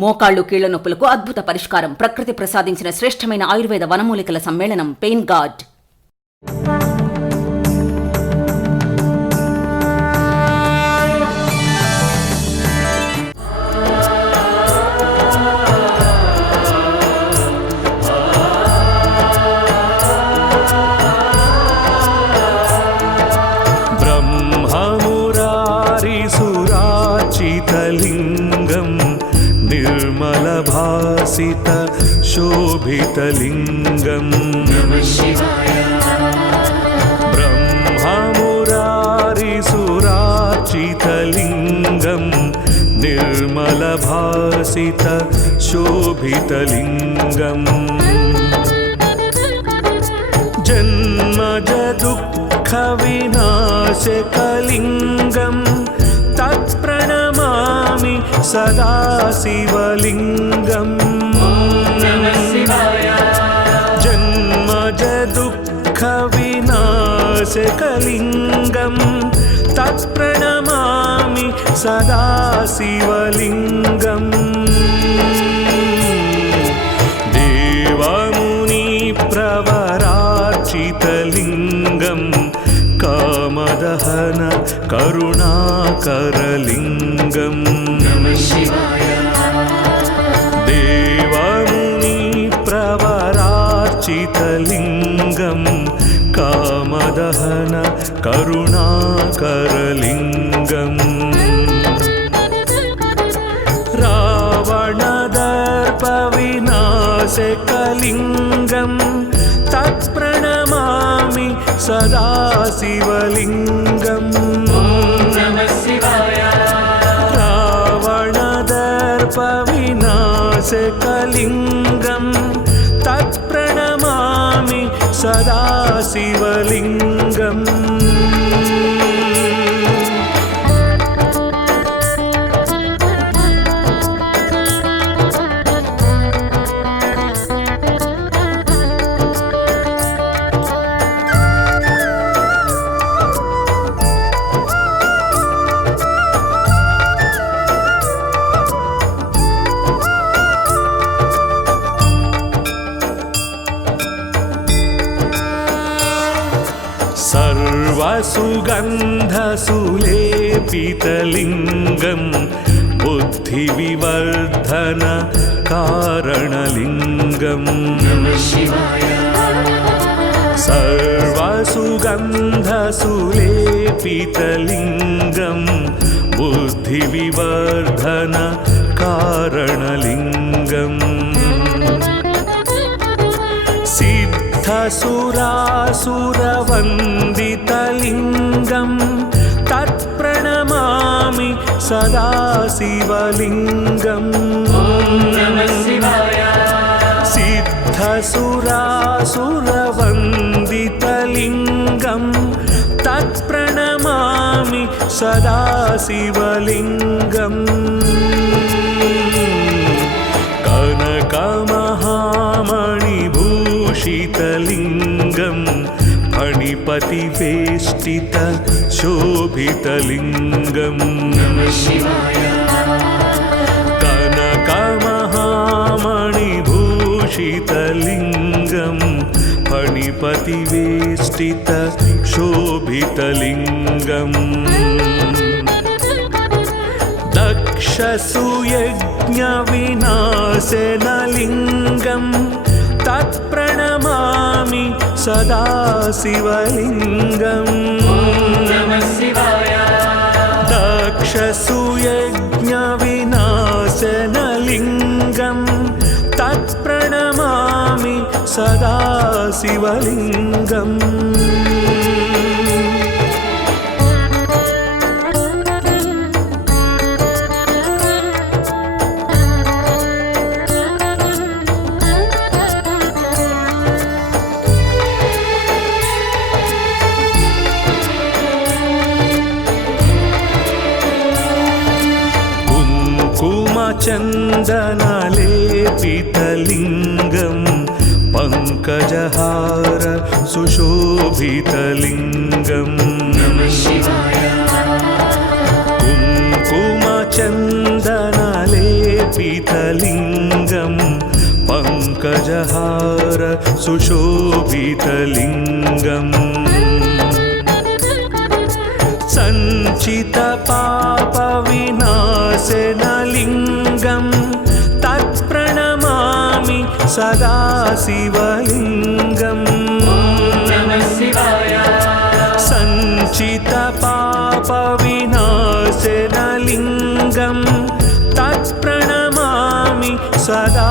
మోకాళ్లు కీళ్ల నొప్పులకు అద్భుత పరిష్కారం. ప్రకృతి ప్రసాదించిన శ్రేష్టమైన ఆయుర్వేద వనమూలికల సమ్మేళనం పెయిన్ గార్డ్. निर्मलभासित शोभितलिङ्गम् ब्रह्ममुरारिसुरार्चितलिङ्गम् निर्मलभासित शोभितलिङ्गम् जन्मजदुःखविनाशकलिङ्गम् तत्प्रणमामि सदा शिवलिङ्गम्. जन्मजदुःखविनाशकलिङ्गम् तत्प्रणमामि सदा शिवलिङ्गम्. देवमुनिप्रवरार्चितलिङ्गम् कामदहन करुणाकरलिङ्गम्. देवमुनिप्रवरार्चितलिङ्गम् कामदहन करुणाकरलिङ्गम्. रावणदर्पविनाशकलिङ्गम् तत्प्रणमामि सदा शिवलिङ्गम्. रावणदर्पविनाशकलिङ्गम् तत्प्रणमामि सदा शिवलिङ्गम्. सर्वसुगन्धसुलेपितलिङ्गम् बुद्धिविवर्धन कारणलिङ्गम्. सर्वसुगन्धसुलेपितलिङ्गम् बुद्धिविवर्धन कारणलिङ्गम्. सिद्धसुरासुरवन्दितलिङ्गम् तत्प्रणमामि सदा शिवलिङ्गम्. सिद्धसुरासुरवन्दितलिङ्गम् तत्प्रणमामि सदा शिवलिङ्गम्. कनकमहामणिभूषितलिङ्गम् फणिपतिवेष्टित शोभितलिङ्गम्. कनकमहामणिभूषितलिङ्गम् फणिपतिवेष्टित शोभितलिङ्गम्. दक्षसुयज्ञविनाशनलिङ्गम् तत्प्रणमामि सदा शिवलिङ्गम्. दक्षसुयज्ञविनाशनलिङ्गम् तत्प्रणमामि सदा शिवलिङ्गम्. चन्दनलेपितलिङ्गम् पङ्कजहार सुशोभितलिङ्गम्. कुङ्कुमचन्दनलेपितलिङ्गम् शोभितलिङ्गं पङ्कजहार सुशोभितलिङ्गम् सञ्चितपापविनाशनलिङ्गं तत्प्रणमामि सदा शिवलिङ्गम् सञ्चितपापविनाशनलिङ्गं तत्प्रणमामि सदा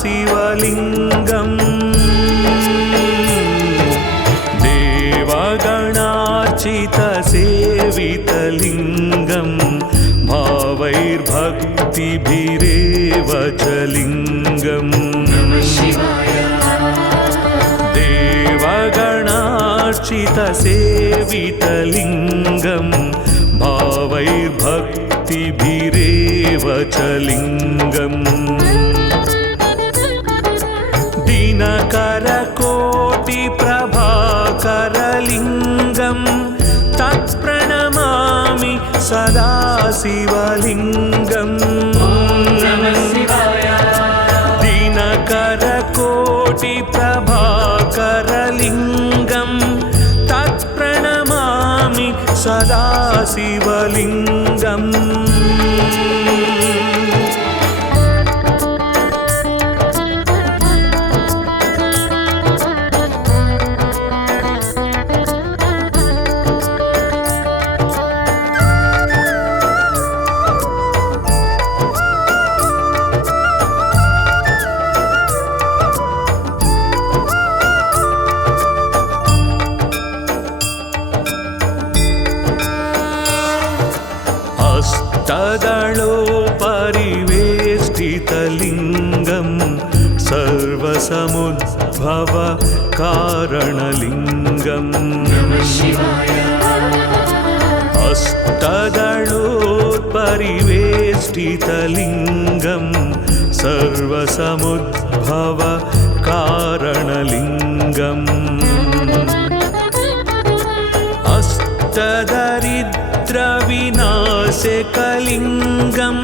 शिवलिङ्गम् देवगणार्चितसेवितलिङ्गं भावैर्भक्तिभिरेव च लिङ्गम् देवगणार्चितसेवितलिङ्गं भावैर्भक्तिभिरेव च लिङ्गम् दिनकरकोटिप्रभाकरलिङ्गं तत्प्रणमामि सदा शिवलिङ्गम् दिनकरकोटिप्रभाकरलिङ्गं तत्प्रणमामि सदा शिवलिङ्गम् हस्तदलोपरिवेष्टितलिङ्गं सर्वसमुद्भव कारणलिङ्गम् हस्तदलोपरिवेष्टितलिङ्गं सर्वसमुद्भव कारणलिङ्गम् अष्टदरिद्रविनाशकलिङ्गं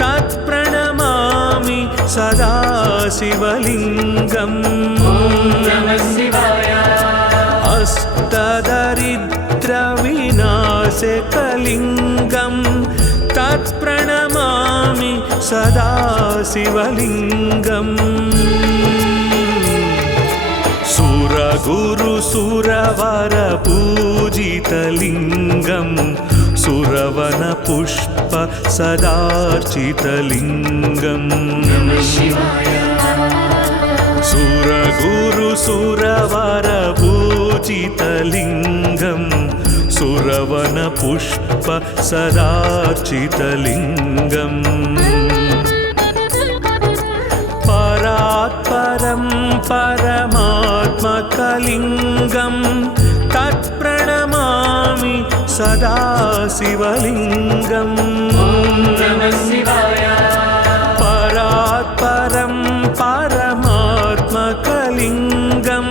तत्प्रणमामि सदा शिवलिङ्गम् अष्टदरिद्रविनाशकलिङ्गं तत्प्रणमामि सदा शिवलिङ्गम् सुरगुरुसुरवरपूजितलिङ्गं सुरवनपुष्प सदार्चितलिङ्गम् सुरगुरुसुरवरपूजितलिङ्गं सुरवनपुष्प सदार्चितलिङ्गम् परात्परं परमात्मकलिङ्गं तत्प्रणमामि सदा शिवलिङ्गम् परात्परं परमात्मकलिङ्गं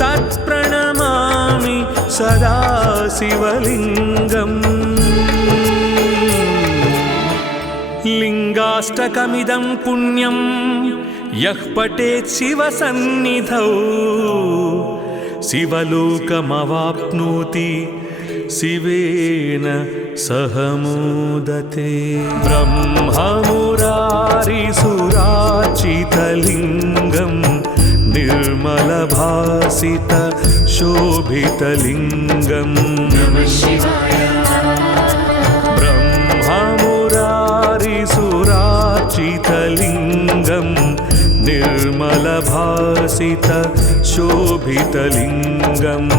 तत्प्रणमामि सदा शिवलिङ्गम् लिङ्गाष्टकमिदं पुण्यं यः पठेत् शिवसन्निधौ शिवलोकमवाप्नोति शिवेन सह मोदते। ब्रह्ममुरारिसुरार्चितलिङ्गं निर्मलभासित शोभितलिङ्गम् ब्रह्ममुरारिसुरार्चितलिङ्गं निर्मलभासित शोभितलिङ्गम्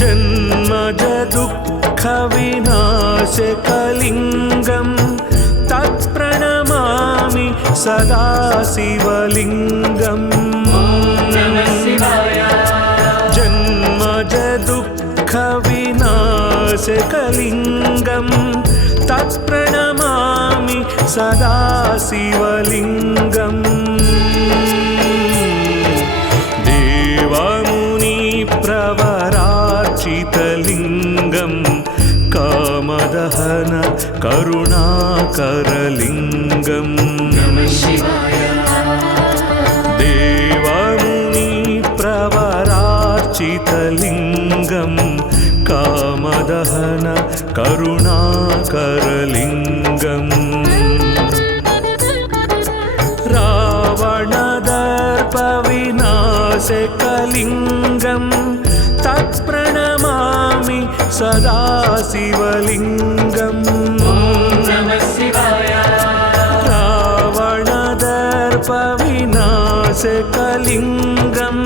जन्मज दुःखविनाशकलिङ्गं तत्प्रणमामि सदा शिवलिङ्गम् जन्मज दुःखविनाशकलिङ्गं तत्प्रणमामि सदा शिवलिङ्गम् देवमुनिप्रवरार्चितलिङ्गं कामदः कामदहन करुणाकरलिङ्गम् देवमुनिप्रवरार्चितलिङ्गं कामदहन करुणाकरलिङ्गम् रावणदर्पविनाशकलिङ्गं तत्प्रणमामि सदा शिवलिङ्गम् रावणदर्पविनाशकलिङ्गं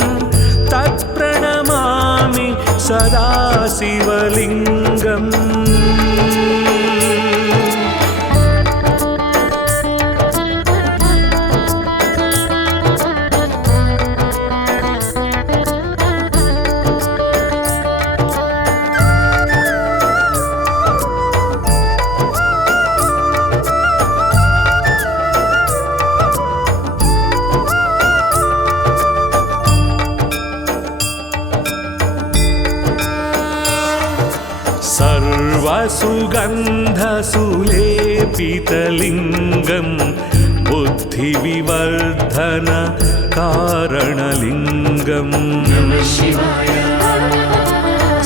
तत्प्रणमामि सदा शिवलिङ्गम् सर्वसुगन्धसुलेपितलिङ्गं बुद्धिविवर्धन कारणलिङ्गम्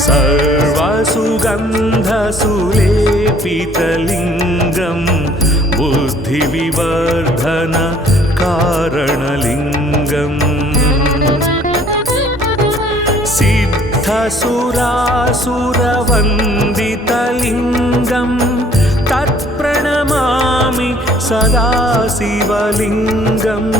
सर्वसुगन्धसुलेपितलिङ्गं बुद्धिविवर्धन कारणलिङ्गम् सिद्धसुरासुरवन्दितलिङ्गं तत्प्रणमामि सदा शिवलिङ्गम्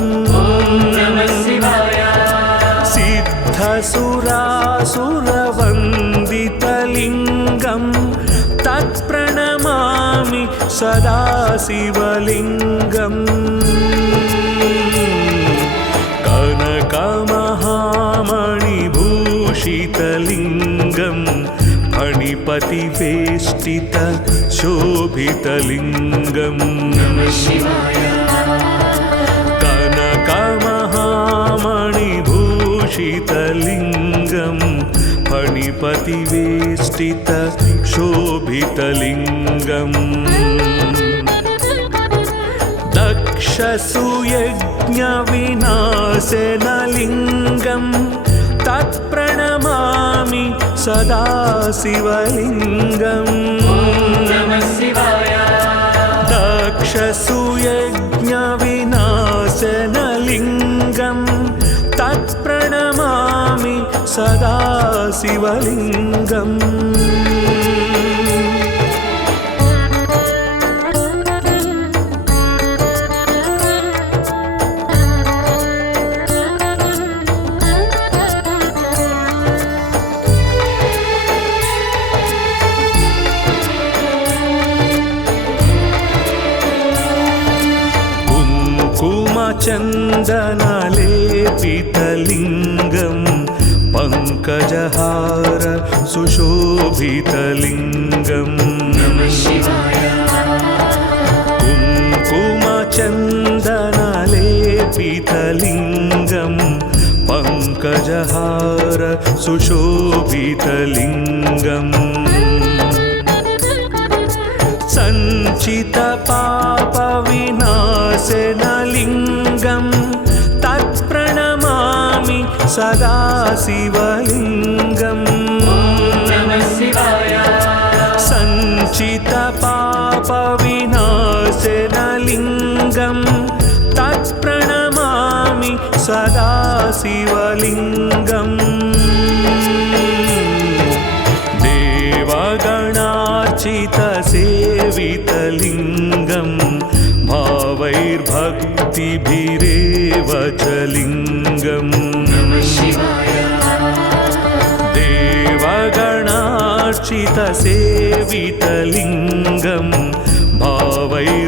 सिद्धसुरासुरवन्दितलिङ्गं तत्प्रणमामि सदा शिवलिङ्गम् कनकमहामणिभूषितलिङ्गं फणिपतिवेष्टित शोभितलिङ्गम् कनकमहामणिभूषितलिङ्गं फणिपतिवेष्टित शोभितलिङ्गम् दक्षसुयज्ञविनाशनलिङ्गं तत्प्रणमामि सदा शिवलिङ्गम् दक्षसुयज्ञविनाशनलिङ्गं तत्प्रणमामि सदा शिवलिङ्गम् चन्दनलेपितलिङ्गं पङ्कजहार सुशोभितलिङ्गम् कुङ्कुमचन्दनलेपितलिङ्गं पङ्कजहार सुशोभितलिङ्गम् सञ्चितपापविनाशनलिङ्गं तत्प्रणमामि सदा शिवलिङ्गम् सञ्चितपापविनाशनलिङ्गं तत्प्रणमामि सदा शिवलिङ्गम् देवगणार्चितसेवितलिङ्गं भावैर्भक्तिभिरेव च लिङ्गम् देवगणार्चितसेवितलिङ्गं भावैर्भक्तिभिरेव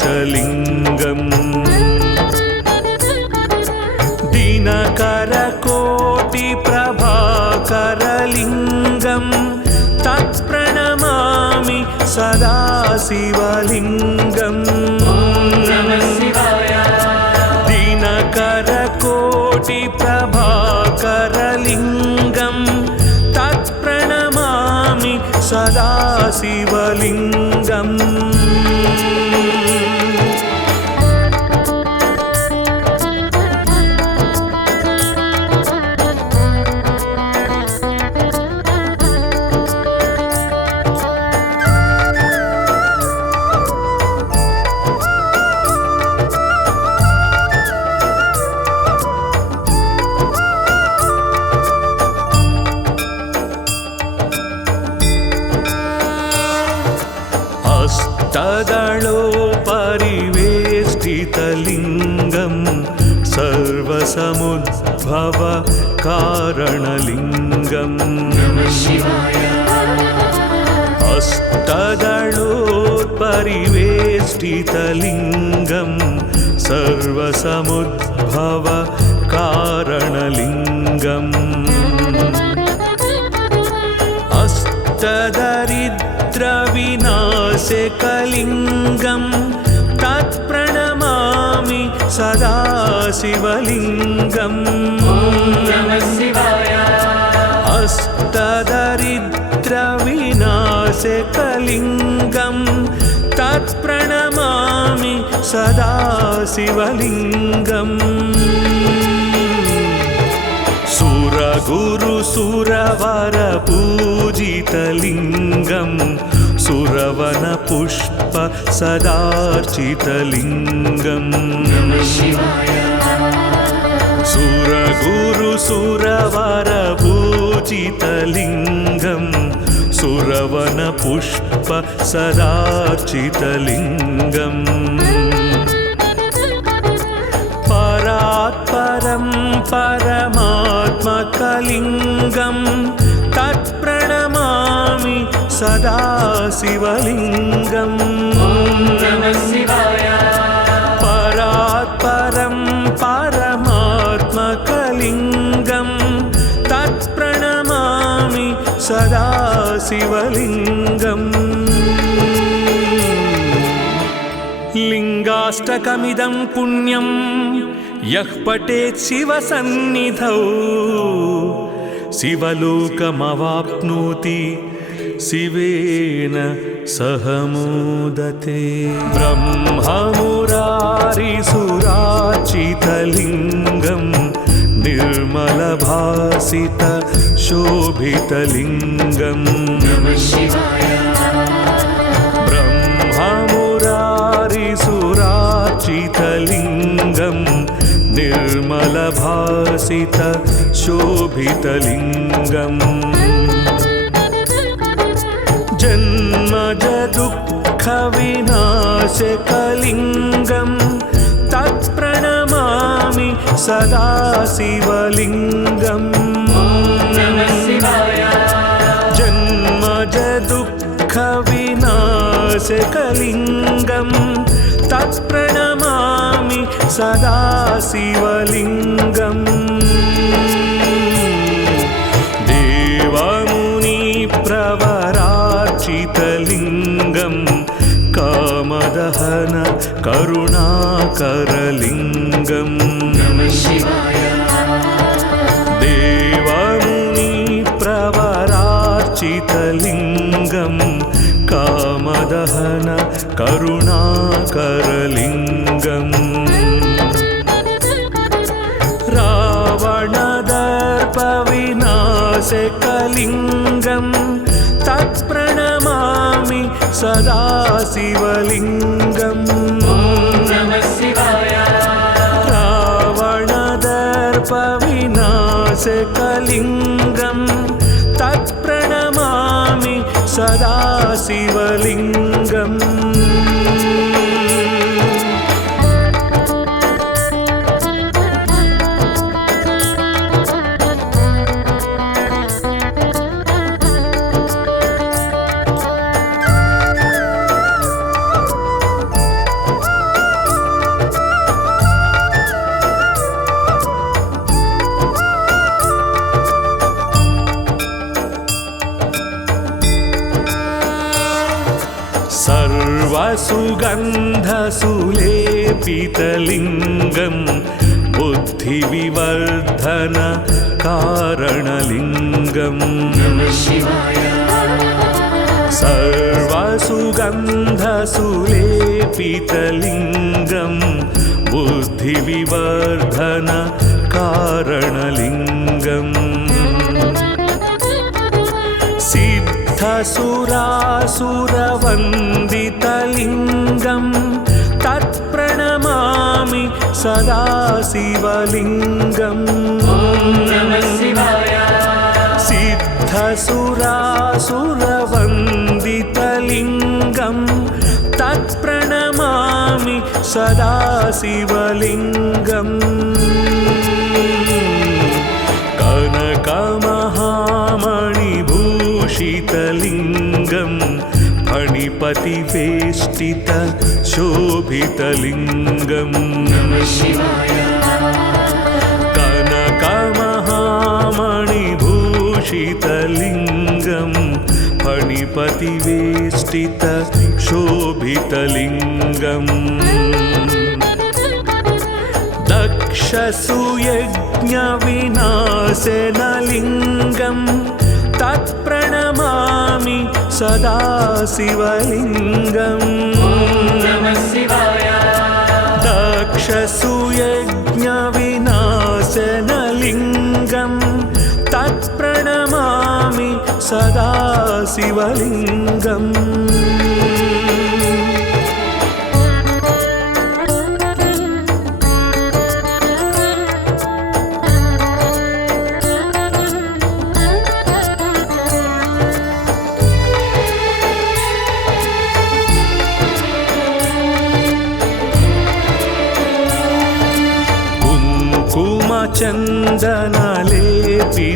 च लिङ्गम् दिनकरकोटिप्रभाकरलिङ्गं तत्प्रणमामि सदा शिवलिङ्गम् दिनकरकोटिप्रभाकरलिङ्गं तत्प्रणमामि सदा सदाशिवलिङ्गम् अष्टदलोपरिवेष्टितलिङ्गं सर्वसमुद्भव कारणलिङ्गम् अष्टदलोपरिवेष्टितलिङ्गं सर्वसमुद्भव कारणलिङ्गम् अष्टदरिद्रविनाशकलिङ्गं तत्प्रणमामि सदा शिवलिङ्गम् अष्टदरिद्रविनाशकलिङ्गं तत्प्रणमामि सदा शिवलिङ्गम् सुरगुरुसुरवरपूजितलिङ्गं सुरवनपुष्प सदार्चितलिङ्गम् सुरगुरुसुरवरपूजितलिङ्गं सुरवनपुष्प सदार्चितलिङ्गम् परात्परं परमात्मकलिङ्गं तत्प्रणमामि सदा शिवलिङ्गम् परात्परं परमात्मकलिङ्गं तत्प्रणमामि सदा शिवलिङ्गम् लिङ्गाष्टकमिदं पुण्यं यः पठेत् शिवसन्निधौ शिवलोकमवाप्नोति शिवेन सह मोदते। ब्रह्ममुरारिसुरार्चितलिङ्गं निर्मलभासित शोभितलिङ्गम् ब्रह्ममुरारिसुरार्चितलिङ्गं निर्मलभासित शोभितलिङ्गम् जन्मज दुःखविनाशकलिङ्गं तत्प्रणमामि सदा शिवलिङ्गम् जन्मज दुःखविनाशकलिङ्गं तत्प्रणमामि सदा शिवलिङ्गम् देवमुनिप्रवरार्चितलिङ्गं कामदहन करुणाकरलिङ्गम् देवमुनिप्रवरार्चितलिङ्गं कामदहन करुणाकरलिङ्गम् रावणदर्पविनाशकलिङ्गं तत्प्रणमामि सदा शिवलिङ्गम् रावणदर्पविनाशकलिङ्गं तत्प्रणमामि सदा शिवलिङ्गम् सर्वसुगन्धसुलेपितलिङ्गं बुद्धिविवर्धन कारणलिङ्गम् सर्वसुगन्धसुलेपितलिङ्गं बुद्धिविवर्धन कारणलिङ्गम् सिद्धसुरासुरवन्दितलिङ्गं तत्प्रणमामि सदा शिवलिङ्गम् सिद्धसुरासुरवन्दितलिङ्गं तत्प्रणमामि सदा शिवलिङ्गम् कनकमहामणिभूषितलिङ्गं फणिपतिवेष्टित शोभितलिङ्गम् कनकमहामणिभूषितलिङ्गं फणिपतिवेष्टित शोभितलिङ्गम् दक्षसुयज्ञविनाशनलिङ्गं तत्प्रणमामि सदा शिवलिङ्गम् दक्षसुयज्ञविनाशनलिङ्गं तत्प्रणमामि सदा शिवलिङ्गम्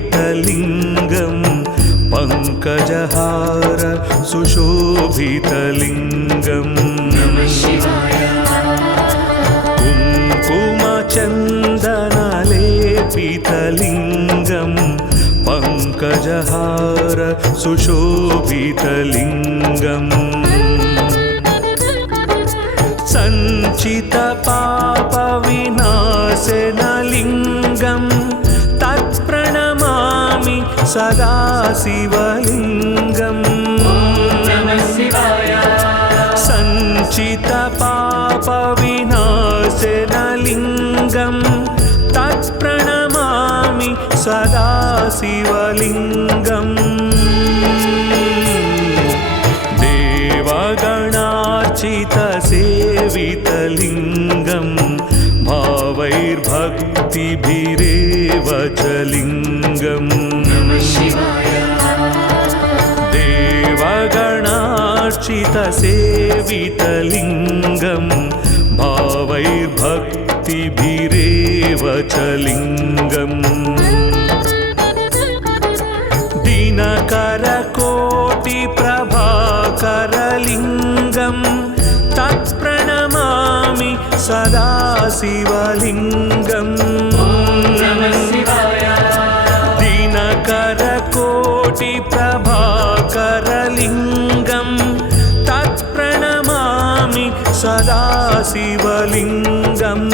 चन्दनलेपितलिङ्गं पङ्कजहार सुशोभितलिङ्गम् कुङ्कुमचन्दनलेपितलिङ्गं पङ्कजहार सुशोभितलिङ्गम् सञ्चितपापविनाशनलिङ्गं तत्प्रणमामि सदा शिवलिङ्गम् सञ्चितपापविनाशनलिङ्गं तत्प्रणमामि सदा शिवलिङ्गम् देवगणार्चितसेवितलिङ्गं भावैर्भक्तिभिरेव च लिङ्गम् देवगणार्चितसेवितलिङ्गं भावैर्भक्तिभिरेव च लिङ्गम् दिनकरकोटिप्रभाकरलिङ्गं तत्प्रणमामि सदा शिवलिङ्गम् दिनकरकोटिप्रभाकरलिङ्गं तत्प्रणमामि सदा शिवलिङ्गम्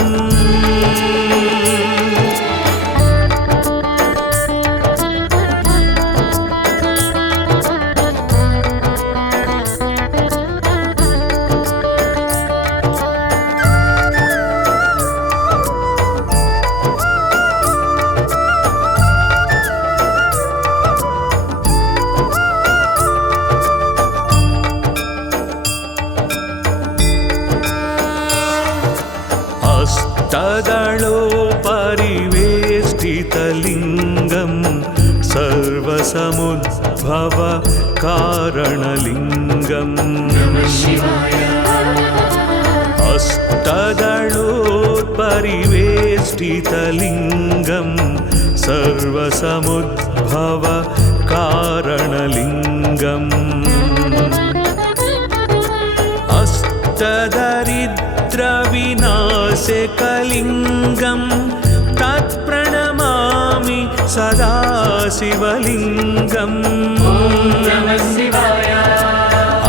अष्टदलोपरिवेष्टितलिङ्गं सर्वसमुद्भव कारणलिङ्गम् अष्टदलोपरिवेष्टितलिङ्गं सर्वसमुद्भव कारणलिङ्गम् अष्टदरिद्रविनाशकलिङ्गं तत्प्रणमामि सदा शिवलिङ्गम्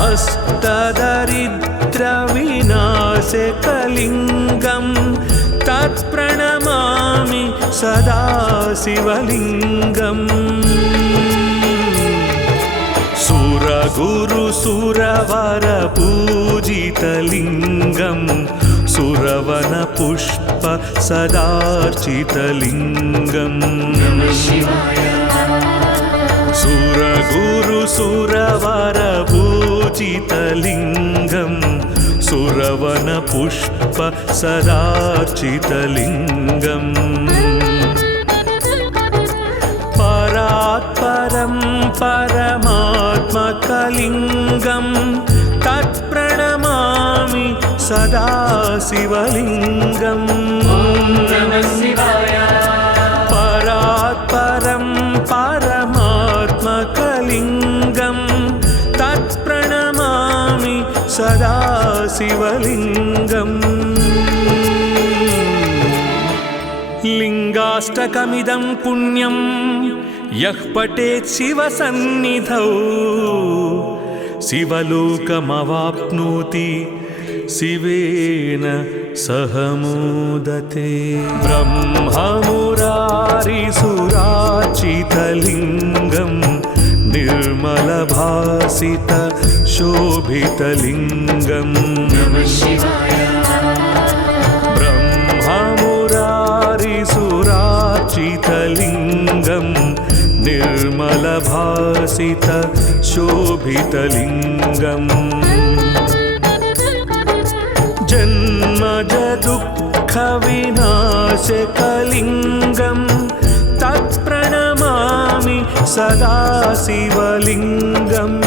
अष्टदरिद्रविनाशकलिङ्गं तत्प्रणमामि सदा शिवलिङ्गम् सुरगुरु सुरवर पूजितलिङ्गं सुरवन पुष्प सदार्चितलिङ्गम् सुरगुरु सुरवर पूजितलिङ्गं सुरवन पुष्प सदार्चितलिङ्गम् परात्परं परमात्मकलिङ्गं तत्प्रणमामि सदा शिवलिङ्गम् परात्परं परमात्मकलिङ्गं तत्प्रणमामि सदा शिवलिङ्गम् लिङ्गाष्टकमिदं पुण्यं यः पठेत् शिवसन्निधौ शिवलोकमवाप्नोति शिवेन सह मोदते ब्रह्ममुरारिसुरार्चितलिङ्गं निर्मलभासित शोभितलिङ्गम् ब्रह्ममुरारिसुरार्चितलिङ्गं निर्मलभासित शोभितलिङ्गम् जन्मज दुःखविनाशकलिङ्गं तत्प्रणमामि सदा शिवलिङ्गम्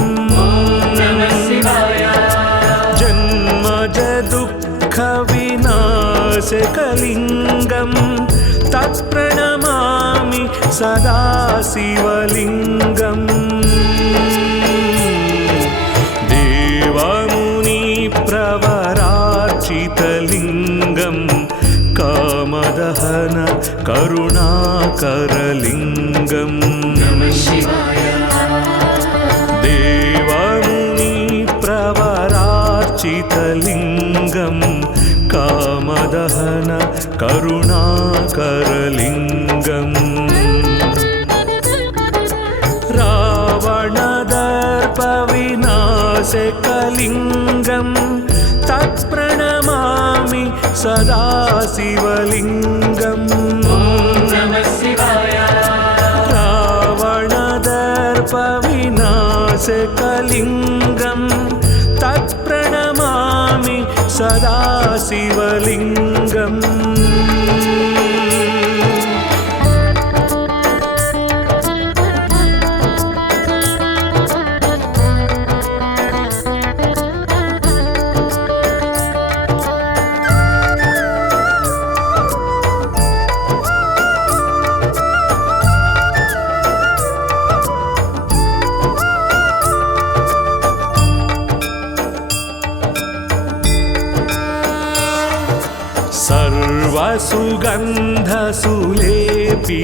जन्मज दुःखविनाशकलिङ्गं तत्प्रणमामि सदा शिवलिङ्गम् देवमुनिप्रवरार्चितलिङ्गं कामदहन करुणाकरलिङ्गम् देवमुनिप्रवरार्चितलिङ्गं कामदहन करुणाकरलिङ्गम् रावणदर्पविनाशकलिङ्गं तत्प्रणमामि सदा शिवलिङ्गम् रावणदर्पविनाशकलिङ्गं तत्प्रणमामि सदा शिवलिङ्गम्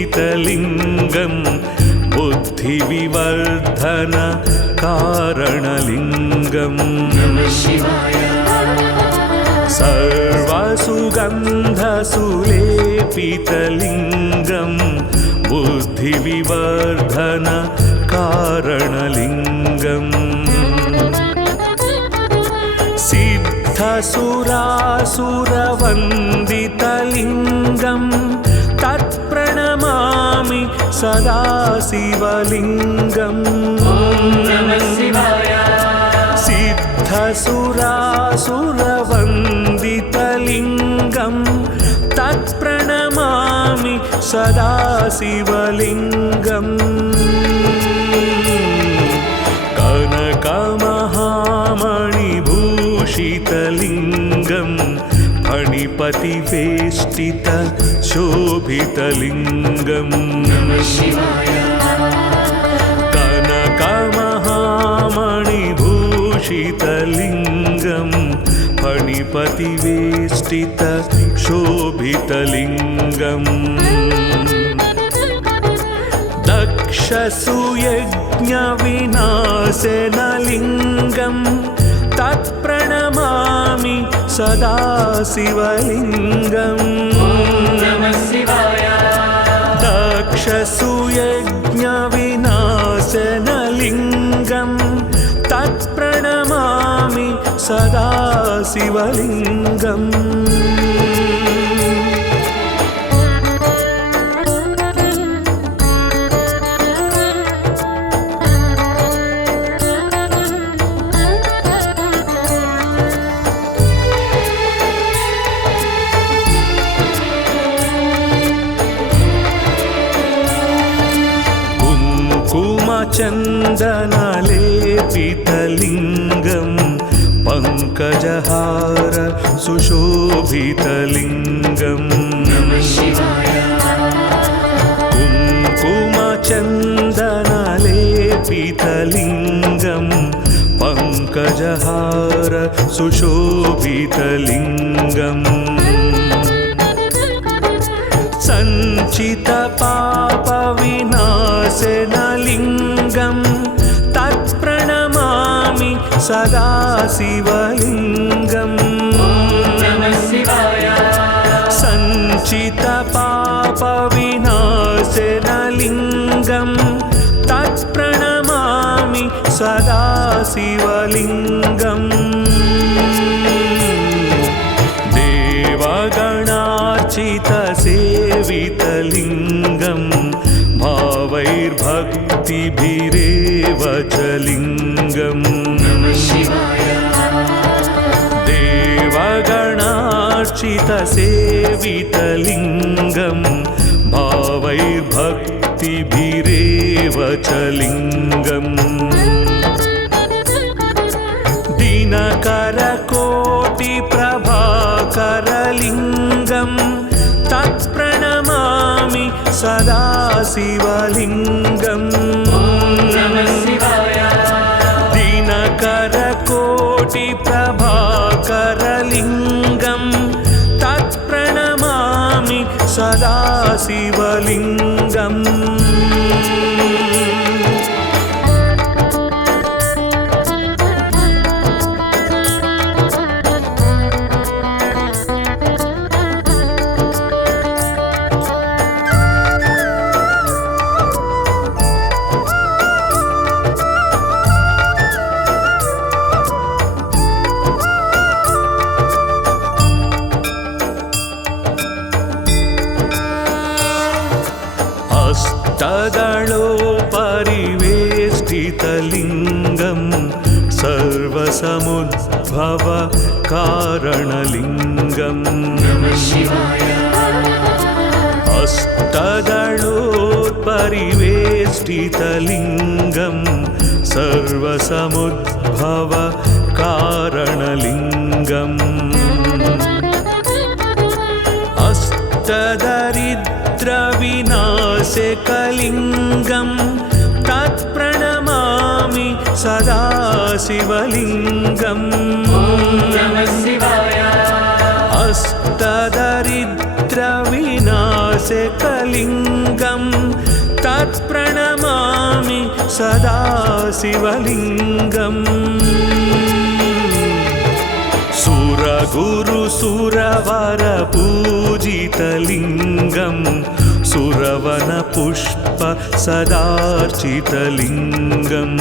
सर्वसुगन्धसुलेपितलिङ्गं बुद्धिविवर्धन कारणलिङ्गम् सर्वसुगन्धसुलेपितलिङ्गं बुद्धिविवर्धन कारणलिङ्गम् सिद्धसुरासुरवन्दितलिङ्गं तत्प्रणमामि सदा शिवलिङ्गम् सिद्धसुरासुरवन्दितलिङ्गं तत्प्रणमामि सदा शिवलिङ्गम् कनकमहामणिभूषितलिङ्गं फणिपतिवेष्टित शोभितलिङ्गम् कनकमहामणिभूषितलिङ्गं फणिपतिवेष्टित शोभितलिङ्गम् दक्षसुयज्ञविनाशनलिङ्गं तत्प्रणमामि सदा शिवलिङ्गम् दक्षसुयज्ञविनाशनलिङ्गं सदा शिवलिङ्गम् चन्दनलेपितलिङ्गं पङ्कजहार सुशोभितलिङ्गम् कुङ्कुमचन्दनलेपितलिङ्गं पङ्कजहार सुशोभितलिङ्गम् सञ्चितपापविनाशनलिङ्गं तत्प्रणमामि सदा शिवलिङ्गम् सञ्चितपापविनाशनलिङ्गं तत्प्रणमामि सदा शिवलिङ्गम् देवगणार्चितसेवितलिङ्गं भावैर्भक्तिभिरेव च लिङ्गम् देवगणार्चितसेवितलिङ्गं भावैर्भक्तिभिरेव च लिङ्गम् दिनकरकोटिप्रभाकरलिङ्गं तत्प्रणमामि सदा शिवलिङ्गम् दिनकरकोटिप्रभाकरलिङ्गं तत्प्रणमामि सदा शिवलिङ्गम् अष्टदलोपरिवेष्टितलिङ्गं सर्वसमुद्भव कारणलिङ्गम् अष्टदलोपरिवेष्टितलिङ्गं सर्वसमुद्भव कारणलिङ्गम् अष्टदरिद्रविनाशकलिङ्गं तत्प्रणमामि सदा शिवलिङ्गम् अष्टदरिद्रविनाशकलिङ्गं तत्प्रणमामि सदा शिवलिङ्गम् सुरगुरुसुरवरपूजितलिङ्गं सुरवनपुष्प सदार्चितलिङ्गम्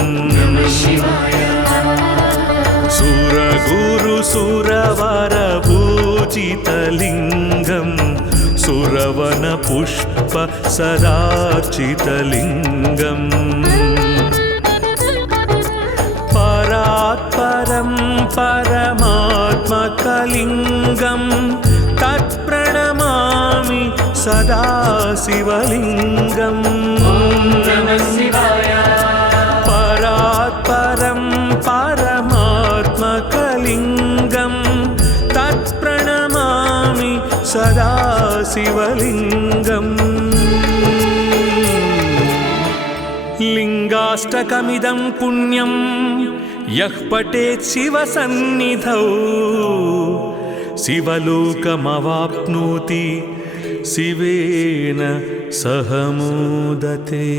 सुरगुरुसुरवरपूजितलिङ्गं सुरवनपुष्प सदार्चितलिङ्गम् परात्परं परमात्मकलिङ्गं तत्प्रणमामि सदा शिवलिङ्गम् परात्परं परमात्मकलिङ्गं तत्प्रणमामि सदा शिवलिङ्गम् लिङ्गाष्टकमिदं पुण्यं यः पठेत् शिवसन्निधौ शिवलोकमवाप्नोति शिवेन सह मोदते।